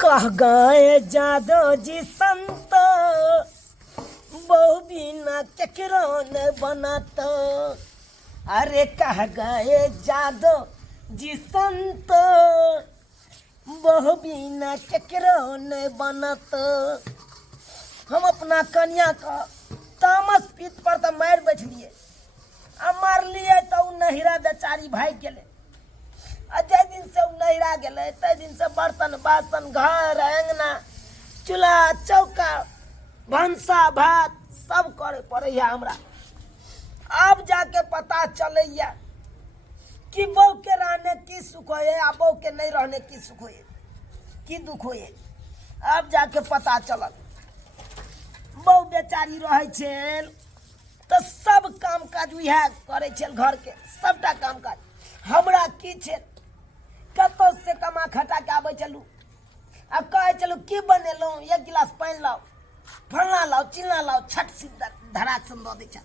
कह गए जादो जी संत बहु बिना केकरो न बनत। अरे कह गए जादो जी संत बहु बिना केकरो न बनत। हम अपना कन्या का तामस पीत पर तो मार बैठलिए आ मारलिए तो उ नहिरा बेचारी भाग गेले। आ जै दिन से उ नहिरा गेले तै दिन से बर्तन बासन घर अंगना चूल्हा चौका भंसा भात सब करे पड़े हमरा। अब जाके पता चलैया कि बहू के रहने की सुख होए आ बहू के नहीं रहने की सुख होए की दुख होए। अब जाके पता चलल बहू बेचारी रहे छेल तो सब काम काज उहे करे छेल घर के सबटा काम काज। हमरा की छेल कतो से कमा खटा के आबे चलू आ कहे चलू की बनेलू एक गिलास पानी लाओ फलना लाओ चिलना लाओ छट सी धरा सन दे दे।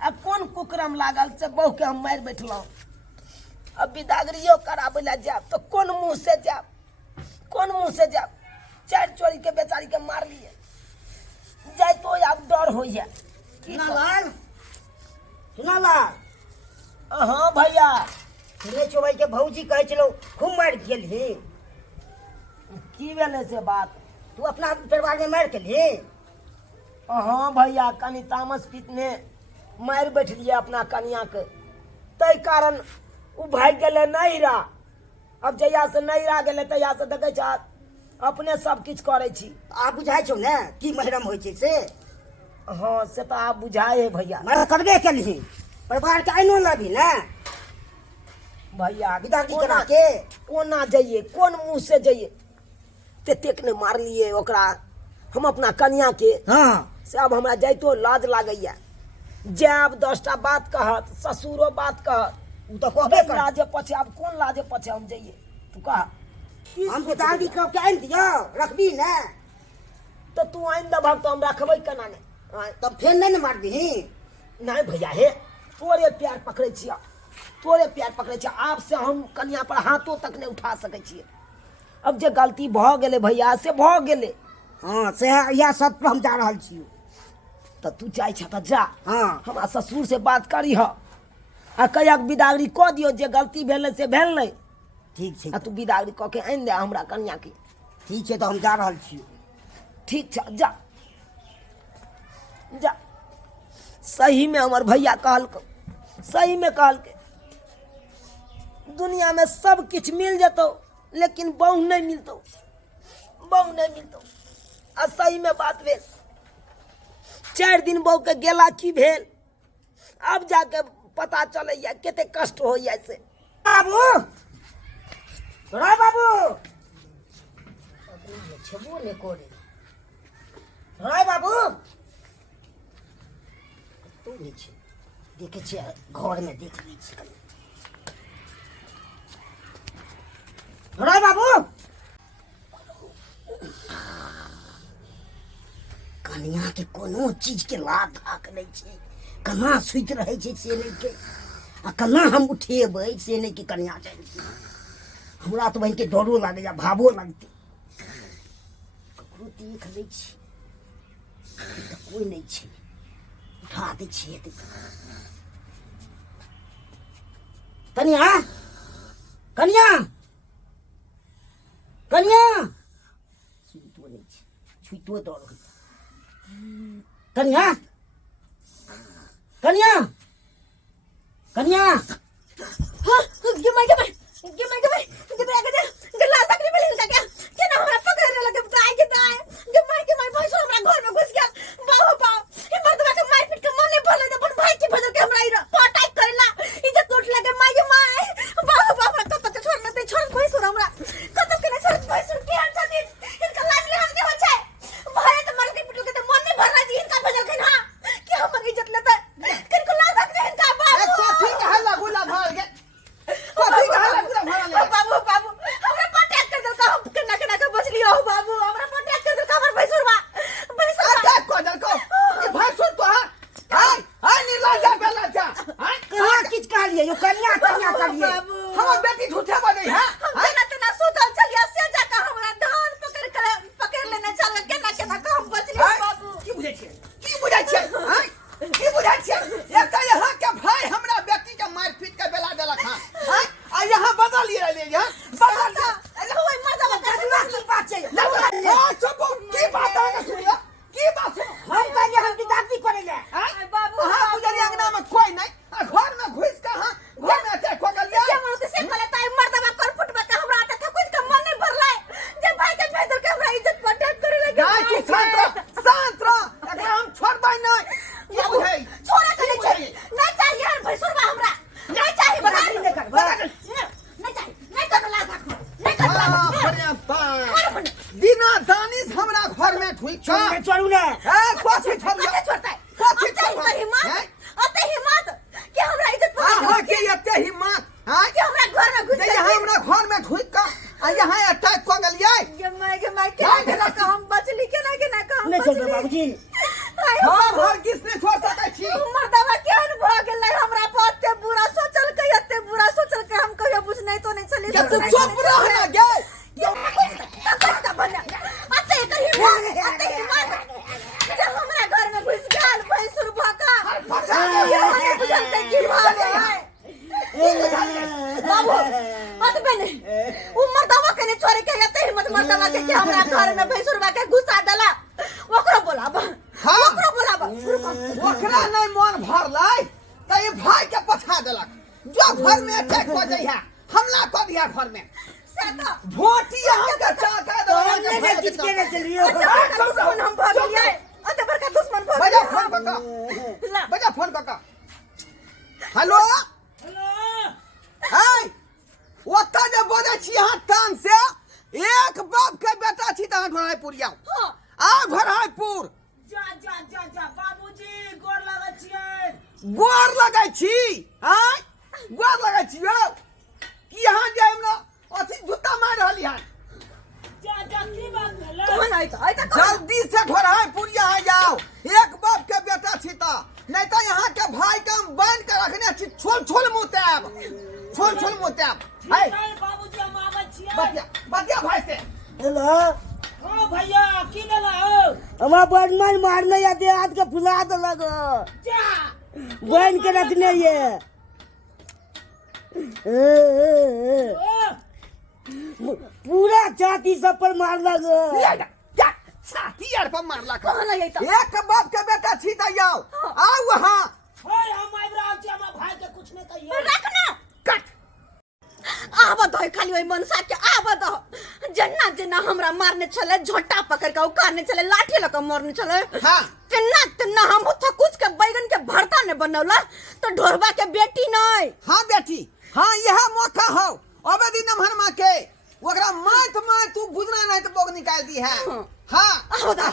आ कौन कुकरम लागल से बहू के हम मार बैठलौं। अब बिदागरियो कराबे ला जाब तो कौन मुंह से जाब कौन मुंह से जाब। चार चोरी के बेचारी के मार लिए जाए तो अब डर होइया। हिनालाल हिनालाल हाँ भैया रे चोबाई के भौजी कहे चलो खूब मार गेल ही की भेले से बात तू अपना परिवार में मार के ली। हाँ भैया कनी तामस पीत में मार बैठ लिया अपना कन्या के तै कारण उ भाग गेले नहिरा। अब जहिया से नहिरा गेले तहिया से देखे छ अपने सब किछ करे छी। आ बुझाइ छौ ने की महिरम होइ छै से। हाँ से तो आप बुझाए है भैया। मैं करबे केलही परिवार के आइनो लाभी ना भैया बिदागरी करा के कोना जाइए कौन मुंह से जाइए तेतेक ने मार लिए ओकरा हम अपना कन्या के। हाँ से अब हमरा जाइतो लाज लागैया। जब 10टा बात कहत ससुरो बात कहत उ तो कहबे कर। लाजे पछे अब कौन लाजे पछे हम जाइए तू कह हम बिदागरी कब के आइन दियो रखबी ना तो तू आइन दबक तो हम रखबै केना ने। तब फेर नहीं न मार दही। नहीं भैया हे तोरे प्यार पकड़े छिया तोरे प्यार पकड़े छिया। आप से हम कन्या पर हाथों तक नहीं उठा सके छिए। अब जे गलती भ गेले भैया से भ गेले। हाँ से या सब पर हम जा रहल छी। तो तू चाहे छ त जा हाँ हमरा ससुर से बात करी ह आ कयक बिदागरी क दियो जे गलती भेले से भेल नहीं। ठीक छै आ तू बिदागरी क के आइन दे हमरा कन्या के। ठीक छै तो हम जा रहल छी। ठीक छ जा जा। सही में हमर भैया कहल सही में कहल के दुनिया में सब किछ मिल जतो लेकिन बहू नहीं मिलतो बहू नहीं मिलतो। आ सही में बात भेल 4 दिन बहू के गेला की भेल अब जाके पता चलैया केते कष्ट होइया से। बाबू रे बाबू छबो ने कोरे रे बाबू तू नीचे देखे छे घर में देख ली छी रे बाबू कन्या के कोनो चीज के लात हाक नहीं छे कना सुत रहे छे से नहीं के आ कना हम उठेबै से नहीं के कन्या जाने हमरा तो बहन के डरो लागैया भावो लगते ककरो देख लै छी तो कोई नहीं छे उठा दै छियै कन्या कन्या कन्या सुतो नहीं छे छुतो डर कन्या कन्या कन्या हाँ गला तकरी में लिखा क्या क्या ना हमरा पकड़ने लगे बताए के दाए के मैं भैंस हमरा घर में घुस गया बाबा बाबा ई मर्दवा के मार पीट के मन नहीं भरले अपन भाई के बदल के हमरा ई पटाई करला इज्जत टूट लगे माय बाबा बाबा कत के छोड़ दे छोड़ भैंस हमरा कत के ना छोड़ भैंस के अंत दिन इनका लाज ले हम के हो जाए भाई तो मर के पिटल के मन नहीं भरला जी इनका बदल के ना कि हमर इज्जत लेता किनको लाज रखने इनका बाबू ठीक है हल्ला गुला भर गया ठीक है हल्ला गुला भर ले बाबू बाबू हमरा बने बिना दानिश हमरा घर में ढुक छोड़ छोड़ू ना ए कोठी छोड़ कते छोड़ता है कोठी अते हिम्मत अते हिम्मत कि हमरा इज्जत हां पकड़ के एते हिम्मत हां कि हमरा घर में घुस जे यहाँ हमरा घर में ढुक का आ यहाँ अटैक क गेलिए के माय के ना हम बचली के ना हम नहीं छोड़ बाबूजी हम हर किसने छोड़ सकै छी मर्दवा केहन भ गेलै हमरा पर अते बुरा सोचल के हम कहियो बुझ नहीं तो नहीं चली के तू चुप रह ना गे जब हमरा घर में घुस गेल भैंसुर भका बाबू मत बने उ मर्दवा के ने छोड़े के एते हिम्मत मर्दवा के हमरा घर में भैंसुर भका घुसा देला ओकरा बोलाबा हां ओकरा बोलाबा ओकरा नहीं मन भरलै त ई भाई के पछा देलक जो घर में अटैक क जइहा हमला क दिया घर में से तो भोटी हम के चाका तो दे हमने ने किस के न चलियो दुश्मन हम भाग गए अते बड़का दुश्मन भाग बजा फोन कका बजा फोन कका हेलो हेलो हाय ओता जे बोले छी हां टांग से एक बाप के बेटा छी त घोराईपुर जाओ हां आ घोराईपुर जा बाबूजी गोर लगै छियै गोर लगै छी हां गोर लगै छी यौ की यहाँ जाइम न अथी जूता मार रहली हन जा की बात भेलै कौन आई तो जल्दी से घोराईपुर यहाँ जाओ एक बाप के बेटा छी त नहीं तो यहाँ के भाई के हम बांध के रखने छी छोल मुताब हाय बाबूजी हम आबै छियै बतिया भाई से हेलो ओ भैया की लेला हो हमरा बदमान मारने या दे हाथ के फुला देलक जा बांध के रखने ये पूरा छाती सब पर मारलक क्या छाती यार पर मारला का कौन आई तो एक बाप के बेटा छी त आओ आओ वहां ओए हम आइब रहल छी हमरा भाई के कुछ नहीं कहियो रखना कट आब दो खाली ओइ मनसा के आब दो जन्ना हमरा मारने चले झोटा पकड़ के उकारने चले लाठी लक मारने चले हां जन्ना हम उठा कुछ के बैगन के भरता ने बनौला तो ढोरबा के बेटी नहीं हां बेटी हां यह मौका हो अबे दिन हमर मां के ओकरा माथ में तू बुझना नहीं तो बोग निकाल दी है हां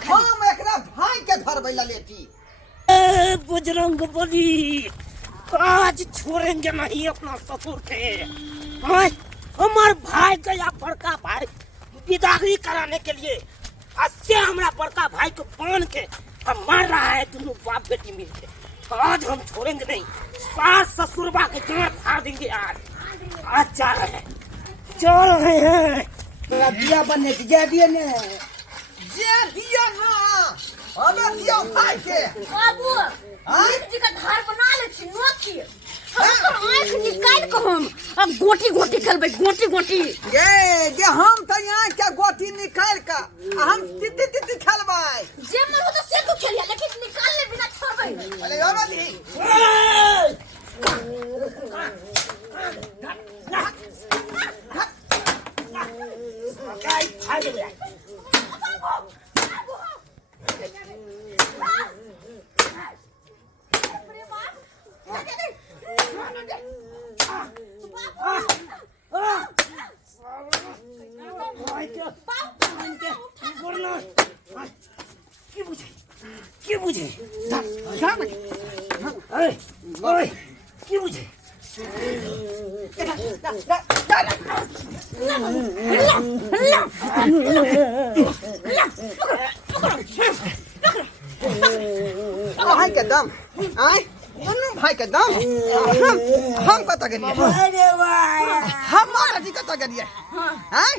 हम एकरा भाई के घर बैला लेती बजरंग बली आज छोड़ेंगे नहीं अपना ससुर के हमार भाई गया बड़का भाई विदागरी कराने के लिए अस्से हमरा बड़का भाई को बांध के अब मार रहा है दोनों बाप बेटी मिलके आज हम छोड़ेंगे नहीं सास ससुरबा के गांड फाड़ देंगे आज जा रहे हैं दिया बनने की जा दिया ने जे दिया ना अबे दिया भाई के बाबू जी का धार बना ले छी नोकी हम आंख निकाल के हम अब गोटी खेलबे गोटी ये हम त यहाँ क्या गोटी निकाल का हम तिती खेलबै जे मन हो तो से तू खेलिया लेकिन निकाल ले बिना छोड़बे अरे यो दी काय फाड़ दे কি বুঝে কি বুঝে भाई के दम आय दोनों भाई के दम हम कत गेलिए अरे वाह हम जी कत गेलिए हैं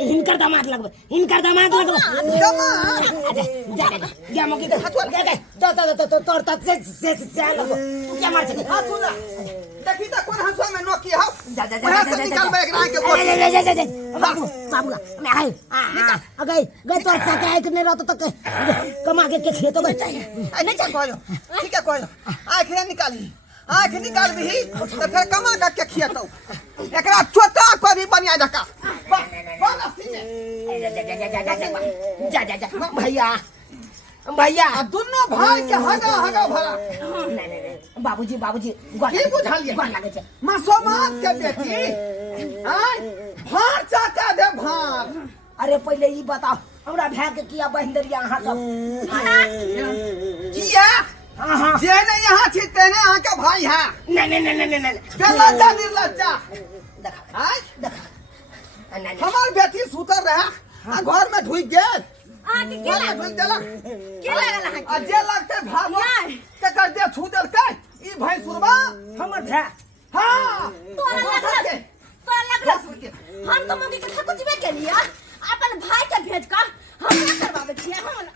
इनकर दामाद लगबे जा मौके के हथुआ तो तोर तक से लगबो क्या मार सके हथुआ देखी त कोन हथुआ में नोकी हो जा वहां से निकाल बैग रहा के गोटी बाबू मैं आई गई तोर सके एक नहीं रहतो तो कमा के खेतो गए नहीं चल कोयो ठीक है कोयो आखिर निकाल भी तो फिर कमा के खियातो एकरा छोटा करी बनिया जका जा भैया दोनों भाई के हगा भरा बाबूजी की बुझलिए मासूमात के बेटी आय भार चाका दे भार। अरे पहले ये बताओ हमरा भाई के किया बहन दरिया अहाँ सब किया हाँ हाँ जे ने यहाँ छी तेने अहाँ के भाई है नहीं बेलज्जा निर्लज्जा। देखा आय देखा नहीं हमार बेटी सुतर रहे आ घर में ढुक गेल आके के घर में ढुक देलक के लागल अहाँ आ जे लगते भागो नहीं। तकर दे छू देलकै ई भैंसुरबा। हमर भाई हाँ तोरा लगल हम तो मम्मी के ठकुचबे के लिए अपन भाई के भेज कर हम क्या करवावे छिए हम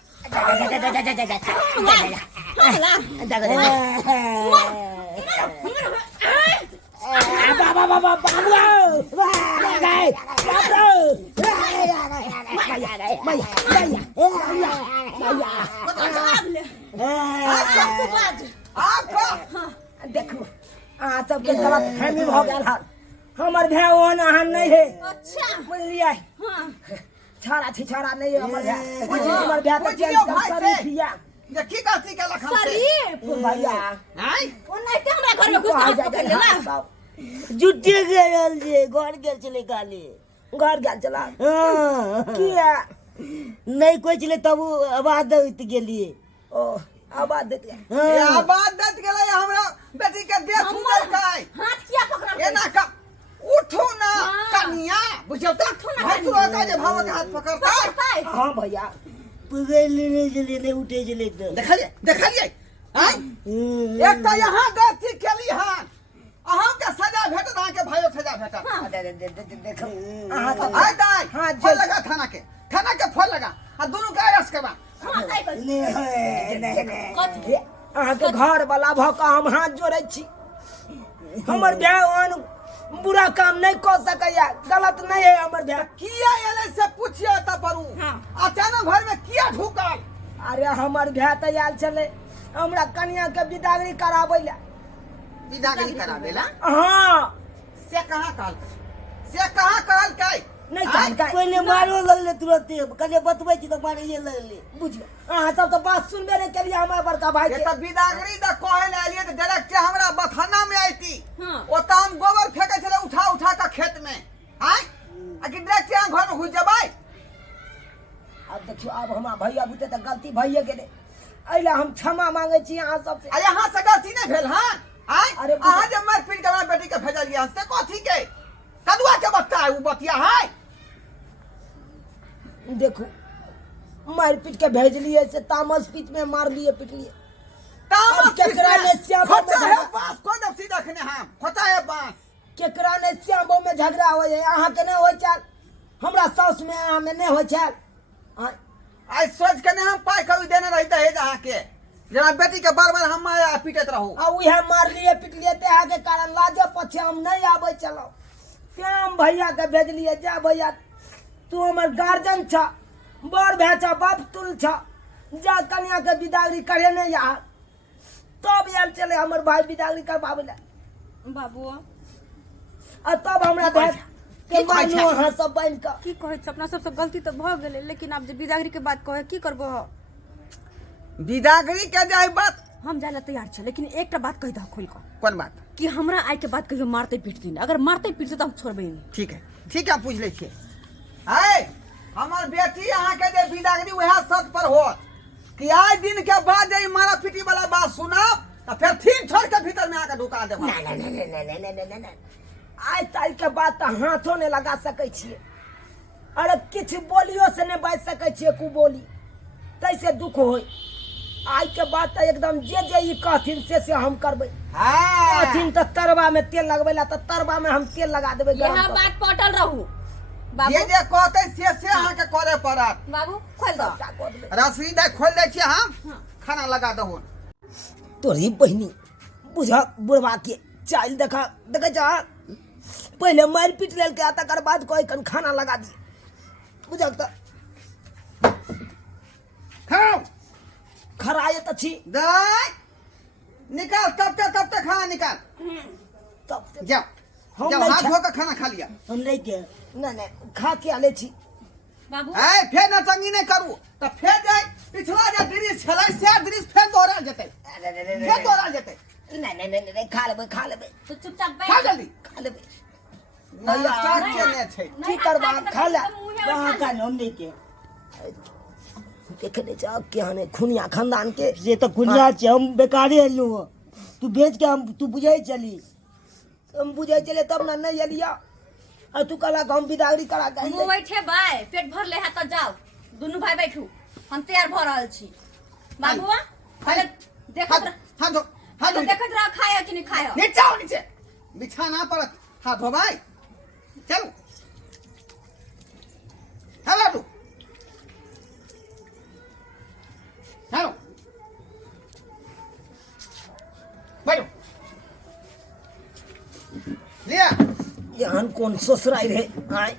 देखो अहाँ सबके गलत फहमी भ गेल है। हमर भाई ओहन अहाँ नहीं है अच्छा बुझलियै हां छाड़ा छी छाड़ा नहीं है हमर भाई हमर भाई तो बुझियो भाई से। शरीफिया ये की गलती के लखन से शरीफ भैया आय ओ नहीं ते हमरा घर में घुस के हाथ पकड़ लेला जुटे गेल जे घर गेल छले काले घर गेल चला किया नहीं कोई चले तब आवाज देत गेलिए ओ आवाज देत ये आवाज देत गेलै हमरा बेटी के दे छू देलकै हाथ किया पकड़ एना का उठो ना कनिया बुझियो त भैंसुरबा का जे भाव के हाथ पकड़ता। हां भैया पकड़ लेने चले नहीं उठे चले तो देखलिए आय एक त यहाँ गलती केली हन अहाँ के सजा भेटत अहाँ के भाइयो सजा भेटत। देखो अहाँ सब आय दाई हाँ, फोन जे- लगा थाना के फोन लगा आ दोनों का अरेस्ट करवा। हां सही कर अहाँ के घर वाला भ के हम हाथ जोड़े छी हमर भाई ओहन बुरा काम नहीं कर सकैया गलत नहीं है हमर भाई किया एले से पूछिए त परू अचानक घर में किया ढुकल। अरे हमर भाई तो आयल चले हमरा कन्या के विदागरी कराबै ला विदागरी करावेला हाँ से कहाँ कहल कै नहीं जानकारी पहले मारो लगले तुरंते कने बतबै छी त मारिए लगले बुझियो अहाँ सब तो बात सुनबे नहीं केलिए हमर बड़का भाई ये के तो विदागरी द कहल आलिए तो डायरेक्ट हमरा बथाना में आईती हां ओता हम गोबर फेंके छले उठा के खेत में आय आ कि डायरेक्ट यहाँ घर में घुस जबै। अब देखियो अब हमार भैया बुते त गलती भइए गेले अइला हम क्षमा मांगे छी अहाँ सब से आ यहाँ से गलती नहीं भेल हन आय अरे अहाँ जे मार पीट के हमरा बेटी के भेजलिए हन से कथी के कदुआ के बत्ता है उ बतिया है। देखो मार पीट के भेज लिए से तामस पीट में मार लिए पीट लिए तामस अब केकरा ने श्याम खोता में है झगड़ा- बांस को दब सीधा खने हम खोता है बांस। केकरा ने श्यामो में झगड़ा हो जाए अहाँ के नहीं हो चाल हमरा साउस में अहाँ में नहीं हो चाल आज सोच के नहीं हम पाई कभी देने रही है जहाँ के जना बेटी के बार बार हम पीटत रहू। आ उहे मार लिए पीट लिए ते आगे के कारण लाजे पछे हम नहीं आवे चलो श्याम भैया के भेज लिए जा भैया तू हमर गार्जियन छ बड़ भाई छ बाप तुल छ जा कन्या के विदागरी करे नहीं या तब यार चले हमर भाई विदागरी करबावे ला बाबू आ तब हमरा भाई के की कहै मानू छै? अहाँ सब बन के की कहै छै अपना सबसे गलती तो भ गेलै लेकिन आब जे विदागरी के बात कहे की करबो हो विदागरी के जाए बात हम जाय ला तैयार छै लेकिन एकटा बात कहि दह खोल के कौन बात कि हमरा आइ के बाद कहियो मारते पीटती नहीं अगर मारते पीटते तो हम छोड़बे नहीं ठीक है पूछ ले छिए। आय हमर बेटी अहाँ के जे विदागरी वह शर्त पर हो कि आज दिन के बाद जे मारा पीटी वाला बात सुनाब तो फिर थीन छोड़ के भीतर में आके ढुका देबा। नहीं आज तारीख के बाद तो हाथों नहीं लगा सकै छियै अरे किछ बोलियो से नहीं बाज सकै छियै कु बोली कैसे दुख होई आज के बाद तो एकदम जे ई कहथिन से हम करबै हाँ कहथिन तो तरवा में तेल लगबै ला तो तरवा में हम तेल लगा देबै गरम यहाँ कऽ। बात पटल रहू बाबू ये जे कहते से अहाँ के करे पड़त। बाबू खोल दो सबटा कऽ देबै। रसरी दे खोल दे छिए हम खाना लगा दहु। तोरी बहिनी बुझा बुढ़वा के चाइल देखा देखे जा पहले मार पीट लेल के तकर बाद कोई कन खाना लगा दी बुझा त खाओ खराए त छी दाई निकाल तब तक खाना निकाल तब जाओ हम जाओ नहीं हाथ खा- धो के खाना खा लिया। हम नहीं के नहीं खा के आले छी बाबू आय फेर नचंगी नहीं करू तो फेर जाए पिछला जे दृश्य छलै से दृश्य फेर दोहरा जेतै फेर दोहरा जेतै। नहीं खा लेबै तो चुपचाप खा बैठ जल्दी खा लेबै नाटक केने छै। की करबा खा ले वहाँ का हमने के देखने जा क्या ने खुनिया खानदान के ये तो कुनिया छे हम बेकारे एलु तू बेच के हम तू बुझाई चली हम बुझाई चले तब ना नहीं एलिया और तू कला हम बिदागरी करा के मुंह बैठे भाई पेट भर ले है तो जाओ दोनों भाई बैठू हम तैयार भ रहल छी बाबूआ पहले देखत रह हाथ धो हाथ धो देखत रह खाए कि नहीं खाए नीचे आओ नीचे बिछाना पर हाथ धो भाई चल हेलो तू हेलो बैठो लिया यहाँ कौन ससुराई रे आए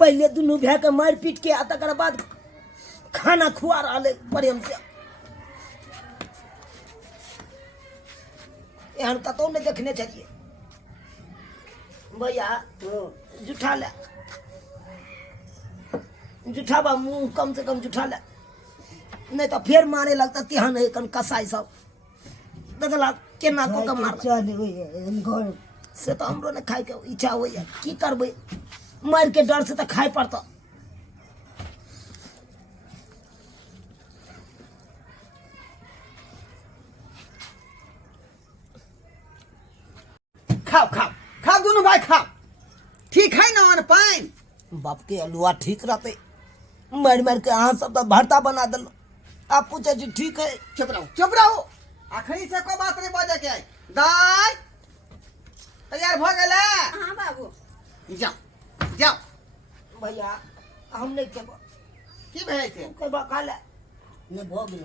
पहले दोनों भैया के मार पीट के आता कर बाद खाना खुआ रहा प्रेम से यहाँ का तो नहीं देखने चाहिए भैया जुठा ले जुठाबा मुंह कम से कम जुठा ले नहीं तो फिर मारे लगता कि हाँ नहीं कन कसाई सब देखला केना को का मार घर से तो हमरो ने खाए के इच्छा होइए की करबे मार के डर से तो खाए पड़ता खाओ खाओ खाओ दोनों भाई खाओ ठीक है ना और पाइन बाप के अलुआ ठीक रहते मार मार के अहाँ सब तो भरता बना दल आप पूछे जी ठीक है चुप रहो आखिरी से को बात नहीं बजे के दाई तैयार भ गेले हां बाबू जाओ जाओ भैया हम नहीं खेबो की भेलै से खेबो खा ले नहीं भो गेल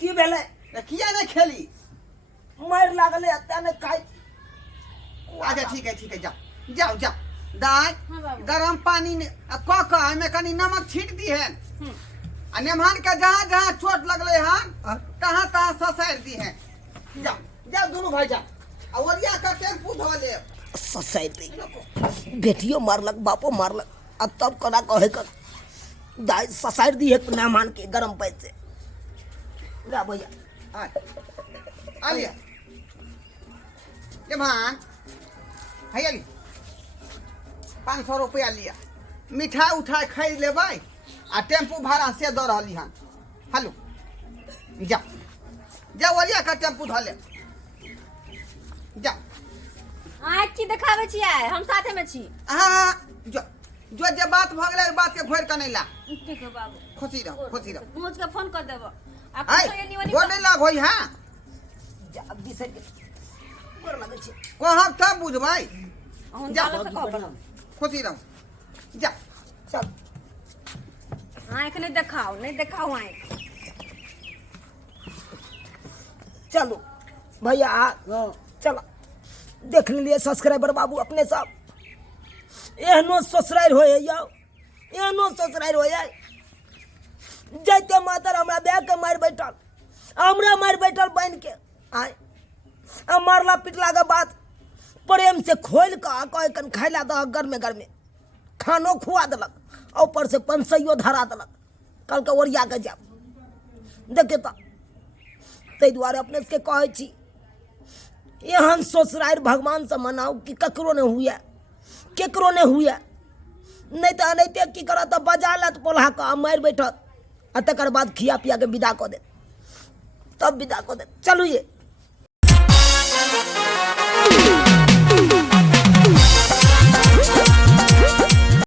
की भेले किया नहीं खेली मार लागले अत्ता ने खाई अच्छा ठीक है जाओ जाओ जाओ दाई हाँ बाबू। गरम पानी ने क में कनी नमक छीट दी है आ नेमान के जहाँ जहाँ चोट लगले हन तहाँ तहाँ ससार दी है जाओ जाओ दोनों भाई जाओ आ ओरिया का टेम्पू धो ले ससाई बेटियों मारलक बापो मारलक अब तब करा कहे कर दाई ससाई दी है ना मान के गरम पैसे जा भैया आ लिया ये भान है अली 500 रुपया लिया मिठाई उठाई खाई लेबै आ टेम्पू भाड़ा से दऽ रहली हन हेलो जाओ जाओ ओरिया का टेम्पू धो ले जाओ आँख की देखावे छियै हम साथे में छी हाँ जो जो जे बात भ गेलै बात के घोर के नहीं ला ठीक है बाबू खुशी रहो पहुंच के फोन कर देबो आ है कुछो ये निवनी घोर नहीं लाभ होई हाँ जा अब दिसे के गोर लगे छे कहब तब बुझबै हम जा जाला से कहब खुशी रहो जा चल आँख नहीं देखाओ आँख चलो भैया चलो देख लिए सब्सक्राइबर बाबू अपने सब एहनो ससुराल हो जाओ एहनो ससुराल हो जाए जैते मातर हमरा बैग के मार बैठल हमरा मार बैठल बन के आए आ मारला पिटला के बाद प्रेम से खोल का कह कन खाइला दह घर में खानो खुआ देलक ऊपर से पंसैयो धरा देलक कल के ओरिया के जाब देखे तो ताहि दुआरे अपने से कहै छी एहन ससुराल भगवान से मनाओ कि ककरो ने हुए नहीं तो अनैते की करत बजा लत पोल्हा के मारि बैठत आ तकर बाद खिया पिया के विदा कऽ दे तब विदा कऽ दे चलू ये